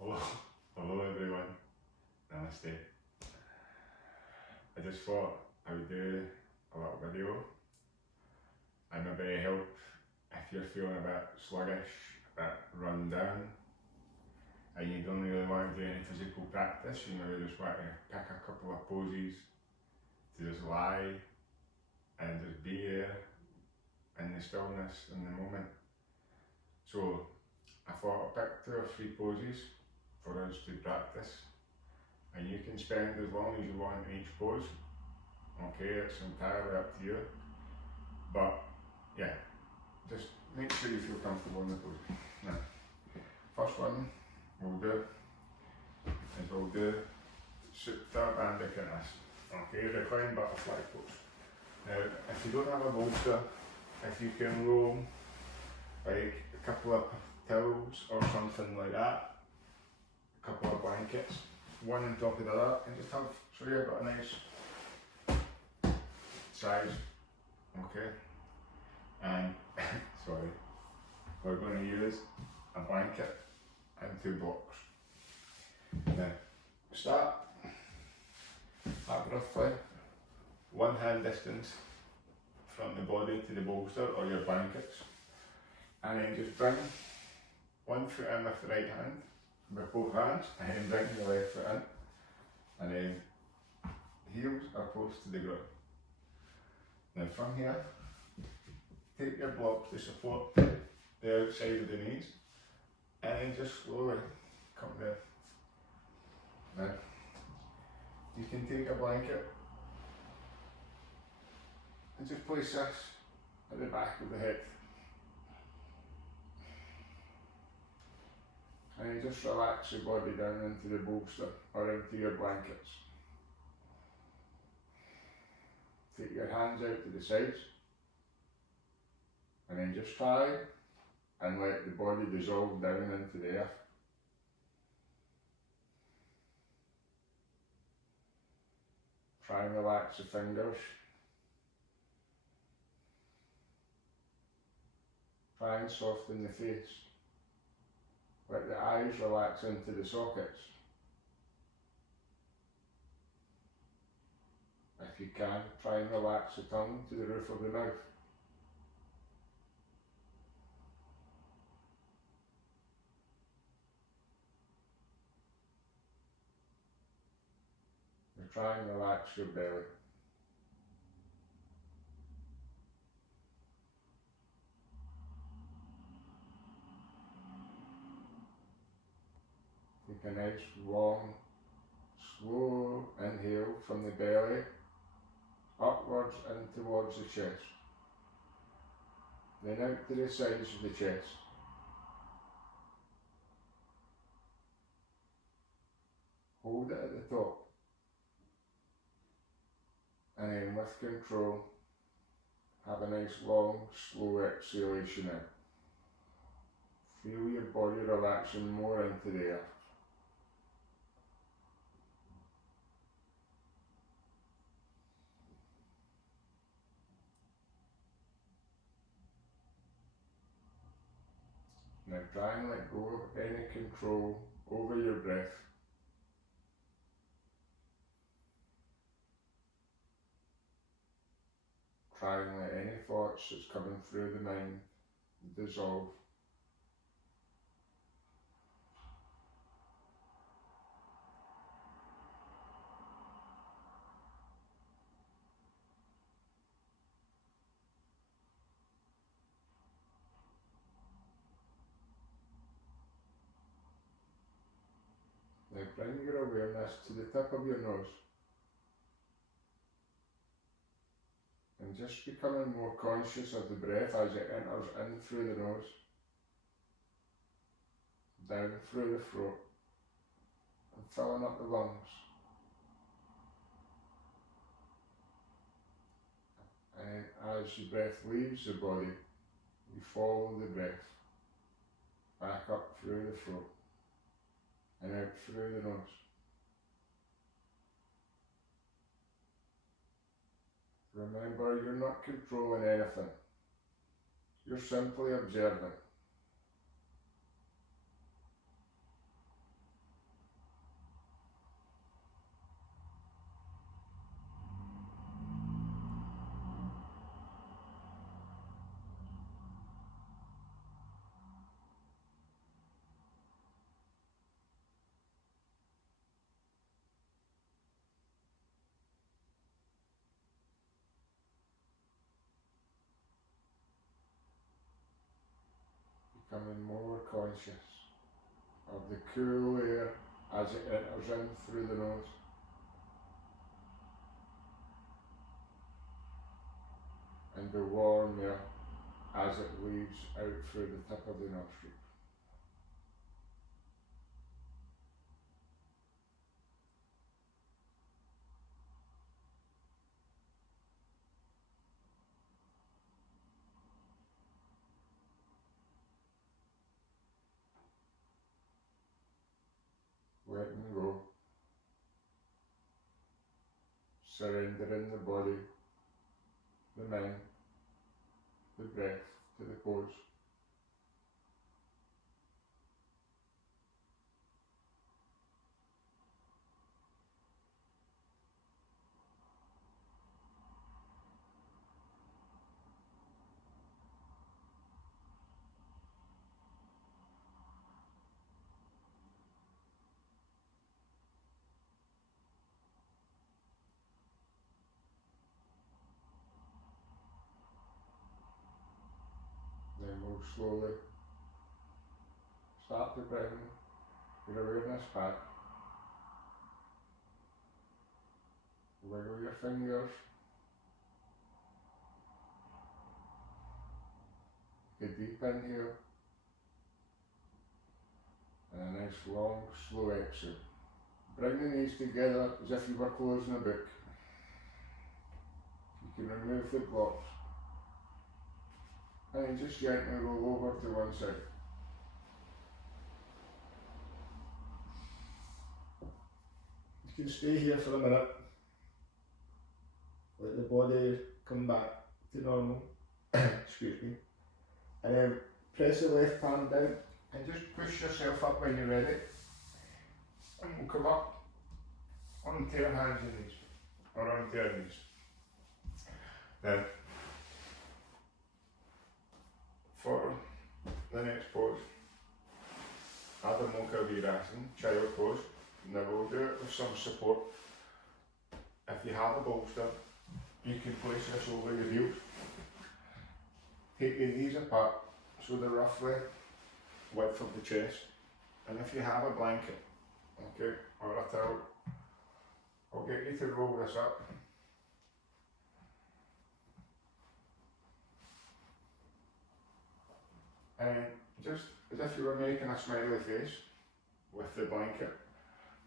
Hello, hello everyone. Namaste. I just thought I would do a little video and maybe help if you're feeling a bit sluggish, a bit run down, and you don't really want to do any physical practice. You maybe just want to pick a couple of poses to just lie and just be there in the stillness in the moment. So I thought I'll pick 2 or 3 poses for us to practice, and you can spend as long as you want in each pose. Okay, it's entirely up to you, but yeah, just make sure you feel comfortable in the pose. Now, first one we'll do is we'll do Supta Bandhakanas. Okay, recline butterfly pose. Now, if you don't have a bolster, if you can roll like a couple of towels or something like that, a couple of blankets, one on top of the other, and just have, so you've got a nice size, okay? And, sorry, we're going to use a blanket and 2 blocks. Now, start at roughly 1 hand distance from the body to the bolster or your blankets, and then just bring 1 foot in with the right hand with both hands, and then bring the left foot in, and then heels are close to the ground. Now from here, take your blocks to support the outside of the knees, and then just slowly come down. Now, you can take a blanket and just place this at the back of the head. And then just relax your body down into the bolster or into your blankets. Take your hands out to the sides, and then just try and let the body dissolve down into the earth. Try and relax the fingers. Try and soften the face. Let the eyes relax into the sockets. If you can, try and relax the tongue to the roof of the mouth. And try and relax your belly. Take a nice long, slow inhale from the belly, upwards and towards the chest. Then out to the sides of the chest. Hold it at the top. And then with control, have a nice long, slow exhalation out. Feel your body relaxing more into the earth. Now try and let go of any control over your breath. Try and let any thoughts that's coming through the mind dissolve. Now bring your awareness to the tip of your nose. And just becoming more conscious of the breath as it enters in through the nose, down through the throat, and filling up the lungs. And as the breath leaves the body, you follow the breath back up through the throat and out through the nose. Remember, you're not controlling anything. You're simply observing. becoming more conscious of the cool air as it enters in through the nose. And the warm air as it leaves out through the tip of the nostril. Letting go, surrendering the body, the mind, the breath to the pose. Then we'll slowly start to bring your awareness back. Wiggle your fingers. Take a deep inhale and a nice long slow exhale. Bring the knees together as if you were closing a book. You can remove the blocks and then just gently roll over to one side. You can stay here for a minute. Let the body come back to normal. Excuse me. And then press the left hand down and just push yourself up when you're ready. And we'll come up onto your hands and knees, or onto your knees. Now, for the next pose, Adho Mukha Virasana, child pose. Now we'll do it with some support. If you have a bolster, you can place this over your heels. Take your knees apart so they're roughly width of the chest. And if you have a blanket, okay, or a towel, I'll get you to roll this up. And just as if you were making a smiley face with the blanket,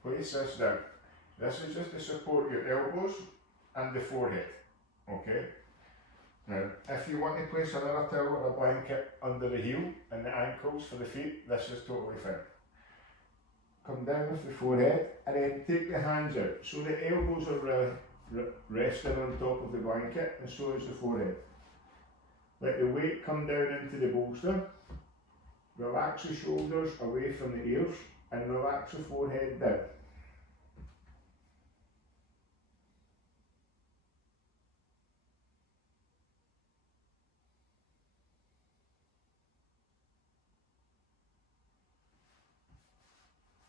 place this down. This is just to support your elbows and the forehead, okay? Now, if you want to place another towel or a blanket under the heel and the ankles for the feet, this is totally fine. Come down with the forehead and then take the hands out. So the elbows are resting on top of the blanket and so is the forehead. Let the weight come down into the bolster. Relax the shoulders away from the ears and relax the forehead down.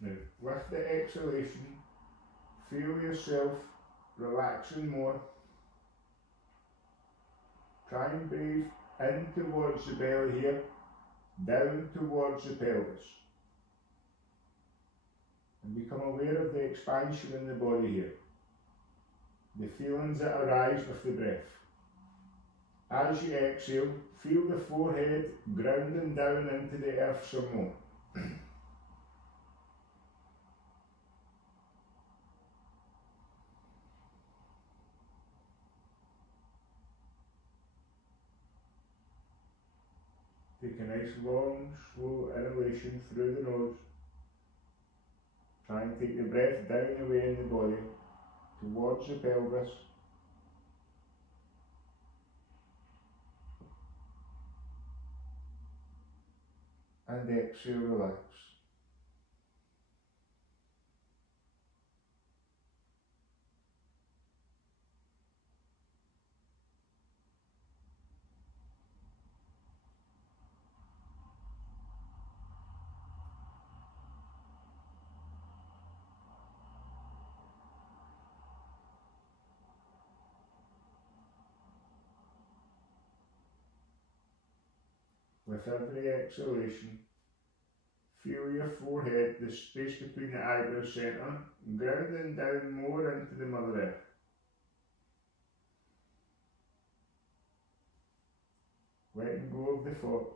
Now, with the exhalation, feel yourself relaxing more. Try and breathe in towards the belly here, down towards the pelvis. And become aware of the expansion in the body here. The feelings that arise with the breath. As you exhale, feel the forehead grounding down into the earth some more. Take a nice long, slow inhalation through the nose. Try and take the breath down away in the body, towards the pelvis. And exhale, relax. with every exhalation, feel your forehead, the space between the eyebrow centre, grounding down more into the Mother Earth. Letting go of the thoughts.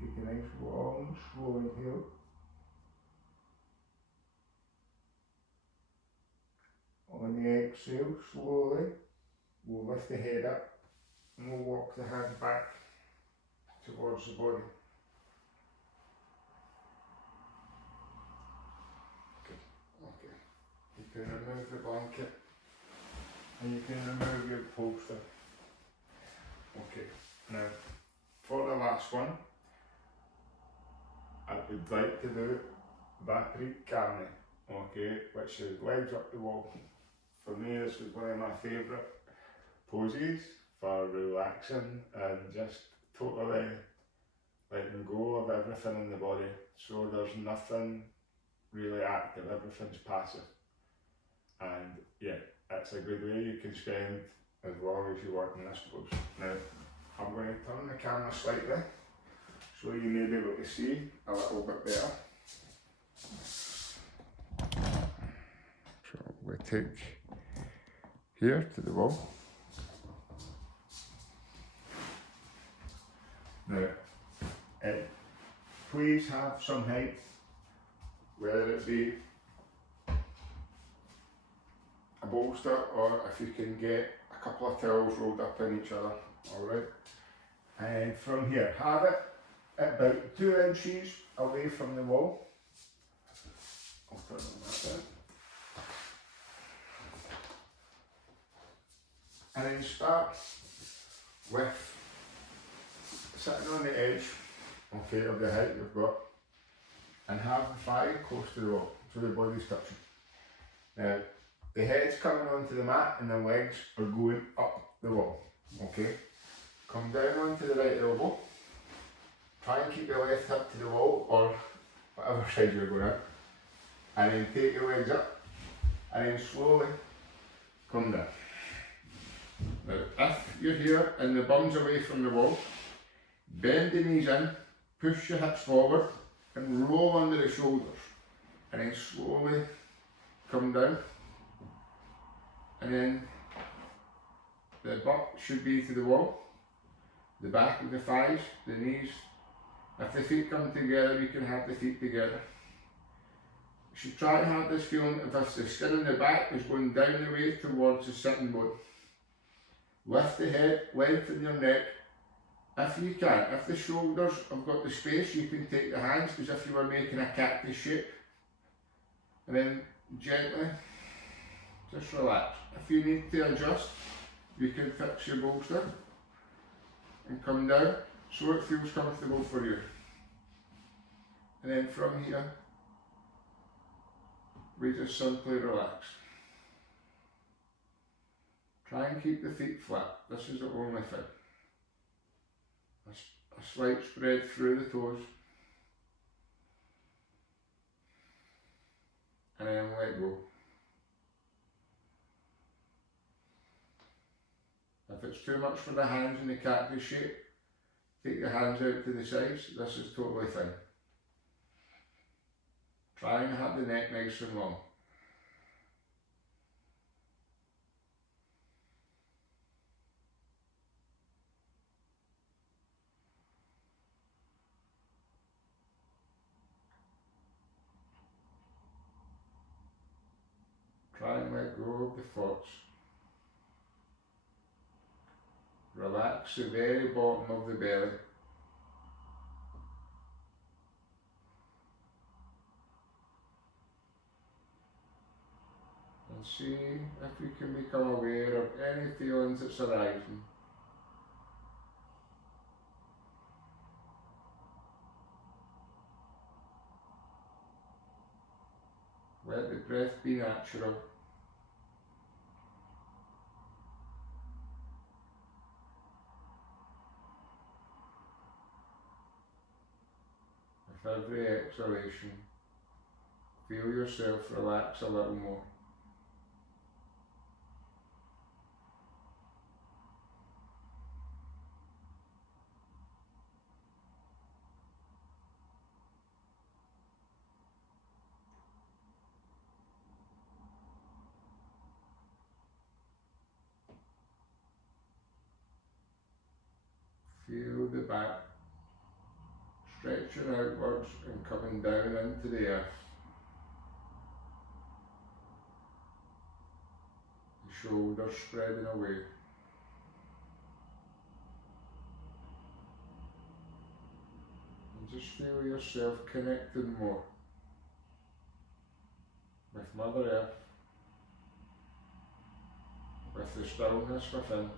Take a nice long, slow inhale. On the exhale, slowly, we'll lift the head up and we'll walk the hands back towards the body. Okay. You can remove the blanket and you can remove your bolster. Okay. Now, for the last one, I would like to do battery carne, okay, which is legs up the wall. For me, this is one of my favourite poses for relaxing and just totally letting go of everything in the body. So there's nothing really active, everything's passive. And yeah, it's a good way you can spend as long as you work in this pose. Now, I'm going to turn the camera slightly so you may be able to see a little bit better. So we take here to the wall. Now, please have some height, whether it be a bolster or if you can get a couple of towels rolled up in each other, alright? And from here, have it at about 2 inches away from the wall. I'll turn that down. And then start with sitting on the edge, okay, of the height you've got, and have the thigh close to the wall, so the body's touching. Now, the head's coming onto the mat and the legs are going up the wall, okay? Come down onto the right elbow, try and keep your left hip to the wall or whatever side you're going at, and then take your legs up, and then slowly come down. Now, if you're here and the bum's away from the wall, bend the knees in, push your hips forward, and roll under the shoulders, and then slowly come down, and then the butt should be to the wall, the back of the thighs, the knees. If the feet come together, you can have the feet together. You should try and have this feeling if the skin in the back is going down the way towards the sitting bone. Lift the head, lengthen your neck. If you can, if the shoulders have got the space, you can take the hands as if you were making a cactus shape. And then gently, just relax. If you need to adjust, you can fix your bolster and come down so it feels comfortable for you. And then from here, we just simply relax. Try and keep the feet flat. This is the only thing. A slight spread through the toes. And then let go. If it's too much for the hands in the cactus shape, take your hands out to the sides. This is totally fine. Try and have the neck nice and long. Try and let go of the thoughts. Relax the very bottom of the belly. And see if you can become aware of any feelings that's arising. Let the breath be natural. With every exhalation, feel yourself relax a little more. Feel the back stretching outwards and coming down into the earth. The shoulders spreading away. And just feel yourself connecting more with Mother Earth, with the stillness within.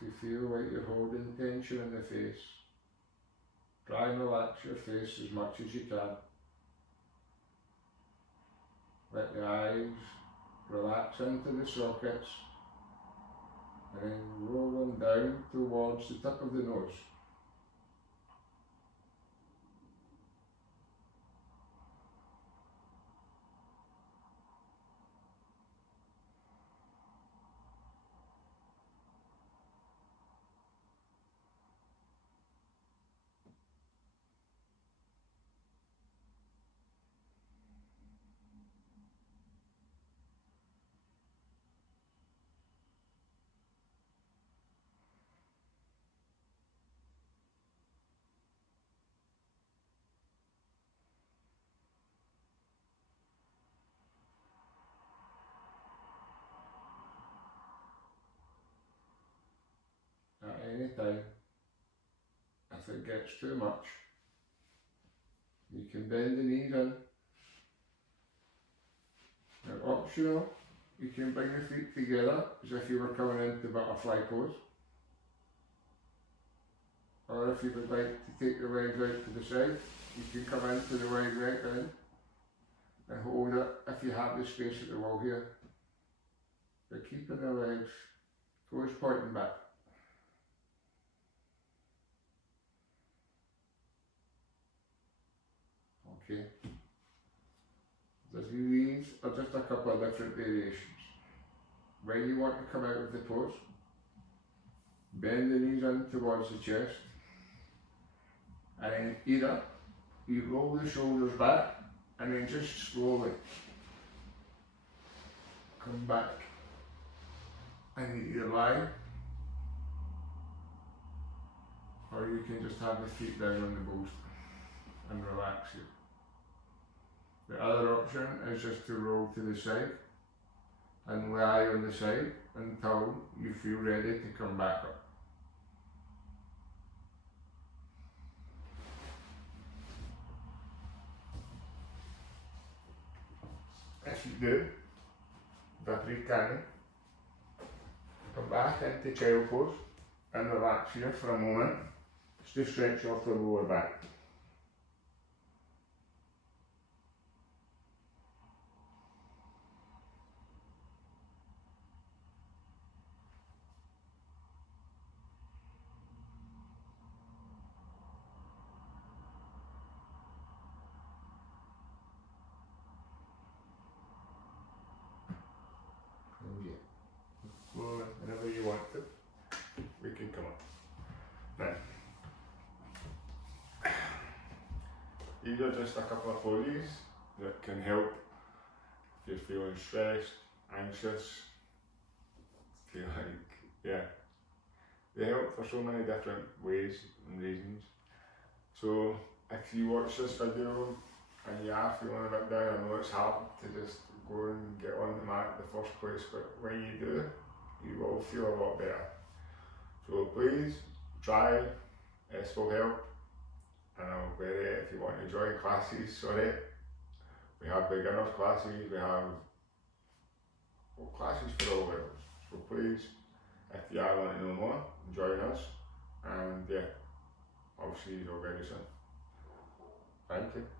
If you feel like you're holding tension in the face, try and relax your face as much as you can. Let the eyes relax into the sockets and then roll them down towards the tip of the nose. At any time, if it gets too much, you can bend the knees in. Now optional, you can bring your feet together as if you were coming into butterfly pose. Or if you would like to take your legs out to the side, you can come into the wide leg in and hold it if you have the space at the wall here. But keeping the legs, toes pointing back. Okay. These are just a couple of different variations. When you want to come out of the pose, bend the knees in towards the chest, and then either you roll the shoulders back and then just slowly come back and either lie, or you can just have the feet down on the bolster and relax here. The other option is just to roll to the side and lie on the side until you feel ready to come back up. If you do, the free canny, come back back into child pose and relax here for a moment. Just to stretch off the lower back. And yeah, slowly, whenever you want to, we can come up. Now, these are just a couple of poses that can help if you're feeling stressed, anxious, feel like, yeah, they help for so many different ways and reasons. So if you watch this video and you are feeling a bit down, I know it's hard to just go and get on the mat in the first place, but when you do, you will feel a lot better. So please try, this will help. And I'm ready if you want to join classes, sorry. We have beginners classes, we have classes for all levels. So please, if you are wanting to know more, join us. And yeah, I'll see you all very soon. Thank you.